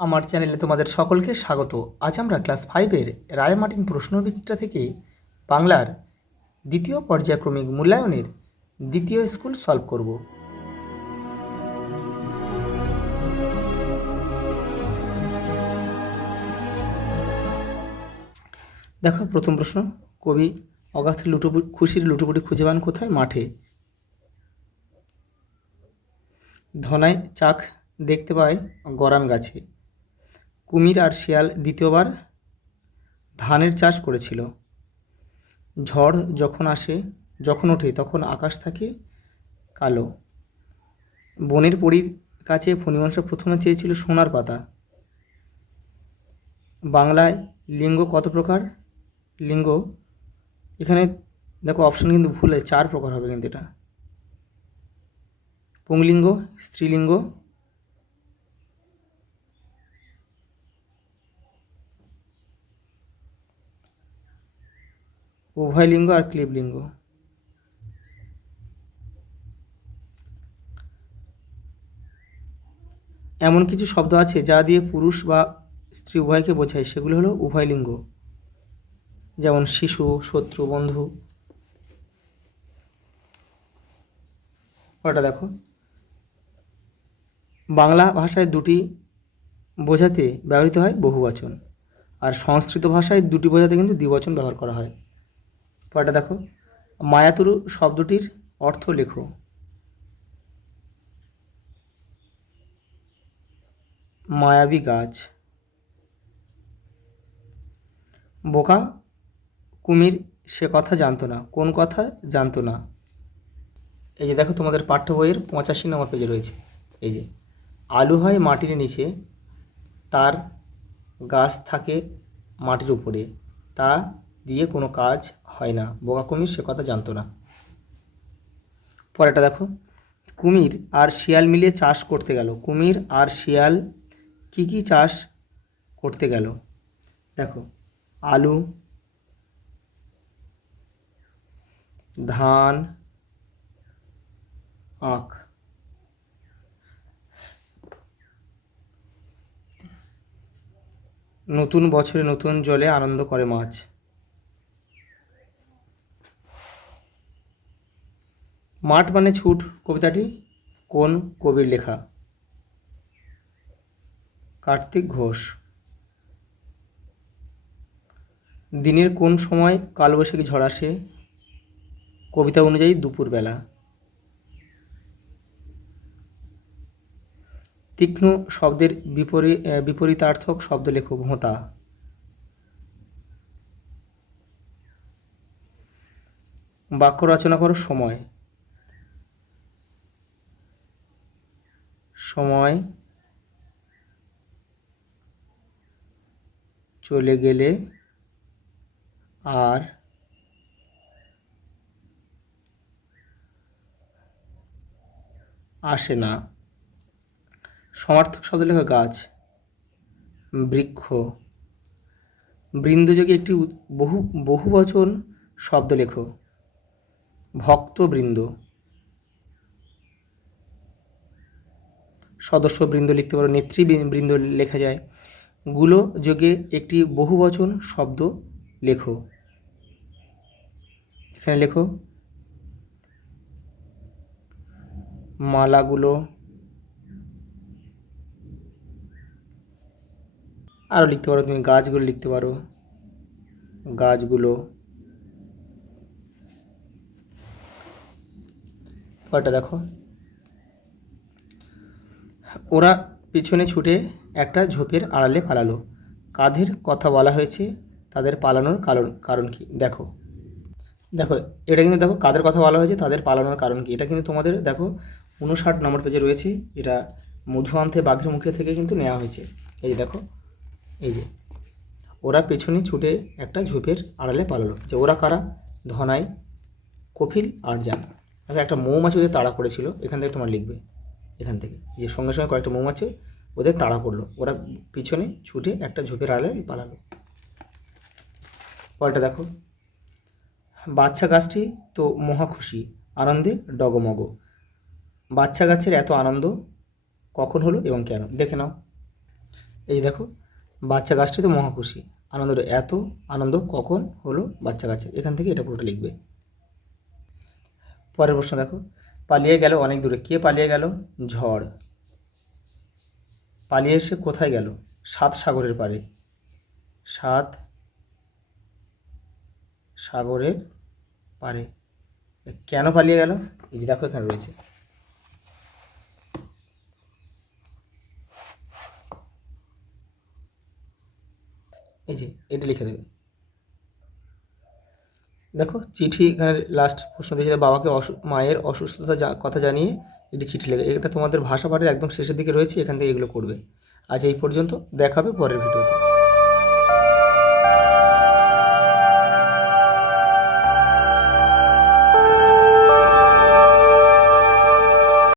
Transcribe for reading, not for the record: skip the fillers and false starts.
আমার চ্যানেলে তোমাদের সকলকে স্বাগত। আজ আমরা ক্লাস 5-এর রায়মার্টিন প্রশ্নবিচিত্রা থেকে বাংলার দ্বিতীয় পর্যায়ক্রমিক মূল্যায়নের দ্বিতীয় স্কুল সলভ করব। দেখো প্রথম প্রশ্ন, কবি অগাধ খুশির লুটোপুটি খুঁজে পান কোথায়? মাঠে। ধনায় চাক দেখতে পায় গরান গাছে। কুমির আর শিয়াল দ্বিতীয়বার ধানের চাষ করেছিল। ঝড় যখন ওঠে তখন আকাশ থাকে কালো। বনের পরীর কাছে ফণিমনসা প্রথমে চেয়েছিল সোনার পাতা। বাংলায় লিঙ্গ কত প্রকার? লিঙ্গ এখানে দেখো অপশান কিন্তু ভুল, 4 প্রকার হবে কিন্তু এটা। পুংলিঙ্গ, স্ত্রীলিঙ্গ, উভয়লিঙ্গ আর ক্লীবলিঙ্গ। এমন কিছু শব্দ আছে যা দিয়ে পুরুষ বা স্ত্রী উভয়কে বোঝায়, সেগুলো হলো উভয়লিঙ্গ, যেমন শিশু, শত্রু, বন্ধু। ওটা দেখো, বাংলা ভাষায় দুটি বোঝাতে ব্যবহৃত হয় বহুবচন, আর সংস্কৃত ভাষায় দুটি বোঝাতে কিন্তু দ্বিবচন ব্যবহার করা হয়। পরেরটা দেখো, মায়াতুরু শব্দটির অর্থ লেখো। মায়াবী গাছ। বোকা কুমির সে কথা জানতো না, কোন কথা জানতো না? এই যে দেখো তোমাদের পাঠ্য বইয়ের 85 নম্বর পেজে রয়েছে। এই যে আলু হয় মাটির নিচে, তার গাছ থাকে মাটির উপরে, তা দিয়ে কোনো কাজ হয় না, বোকা কুমির সে কথা জানতো না। পরেরটা দেখো, কুমির আর শিয়াল মিলিয়ে চাষ করতে গেল। কুমির আর শিয়াল কি কি চাষ করতে গেল? দেখো, আলু, ধান, আখ। নতুন বছরে নতুন জলে আনন্দ করে মাছ। মাঠ মানে ছুট কবিতাটি কোন কবির লেখা? কার্তিক ঘোষ। দিনের কোন সময় কালবৈশাখী ঝড় আসে? কবিতা অনুযায়ী দুপুরবেলা। তীক্ষ্ণ শব্দের বিপরীতার্থক শব্দ লেখো। ভোঁতা। বাক্য রচনা করো। সময়। সময় চলে গেলে আর আসে না। সমার্থক শব্দ লেখো। গাছ, বৃক্ষ। বৃন্দযোগে একটি বহুবচন শব্দ লেখো। ভক্তবৃন্দ। সদস্যবৃন্দ লিখতে পারো, নেতৃবৃন্দ লেখা যায়। গুলো যোগে একটি বহুবচন শব্দ লেখো। এখানে লেখো মালাগুলো। আরও লিখতে পারো তুমি, গাছগুলো লিখতে পারো, গাছগুলো। ওটা দেখো, ওরা পিছনে ছুটে একটা ঝোপের আড়ালে পালালো। কাদের কথা বলা হয়েছে? তাদের পালানোর কারণ কি? দেখো দেখো এটা কিন্তু দেখো কাদের কথা বলা হয়েছে, তাদের পালানোর কারণ কি, এটা কিন্তু তোমাদের দেখো 59 নম্বর পেজে রয়েছে। এটা মধুআন্তে বাঘের মুখে থেকে কিন্তু নেওয়া হয়েছে। এই দেখো, এই যে ওরা পেছনে ছুটে একটা ঝোপের আড়ালে পালালো। যে ওরা কারা? ধনাই, কপিল আর জান। দেখো একটা মৌমাছি ওদের তাড়া করেছিল, এখান থেকে তোমার লিখবে, এখান থেকে যে সঙ্গে সঙ্গে কয়েকটা মৌমাছি ওদের তাড়া করলো, ওরা পিছনে ছুটে একটা ঝোপের আড়ালে পালালো। পরেরটা দেখো, বাচ্চা গাছটি তো মহা খুশি, আনন্দে ডগমগ। বাচ্চা গাছের এত আনন্দ কখন হলো এবং কেন? দেখে নাও। এই যে দেখো, বাচ্চা গাছটি তো মহা খুশি, আনন্দ, এত আনন্দ কখন হলো বাচ্চা গাছের, এখান থেকে এটা পুরোটা লিখবে। পরের প্রশ্ন দেখো, পালিয়ে গেল অনেক দূরে, কে পালিয়ে গেল? ঝড়। পালিয়ে এসে কোথায় গেল? সাত সাগরের পারে। সাত সাগরের পারে। কেন পালিয়ে গেল? এই যে দেখো এখানে রয়েছে। এই যে এটা লিখে দেবে। দেখো চিঠি, এখানে লাস্ট প্রশ্ন দিয়েছে, বাবাকে মায়ের অসুস্থতা কথা জানিয়ে এটি চিঠি লেখে। এটা তোমাদের ভাষা পাঠের একদম শেষের দিকে রয়েছে, এখান থেকে এগুলো করবে। আজ এই পর্যন্ত, দেখা হবে পরের ভিডিওতে।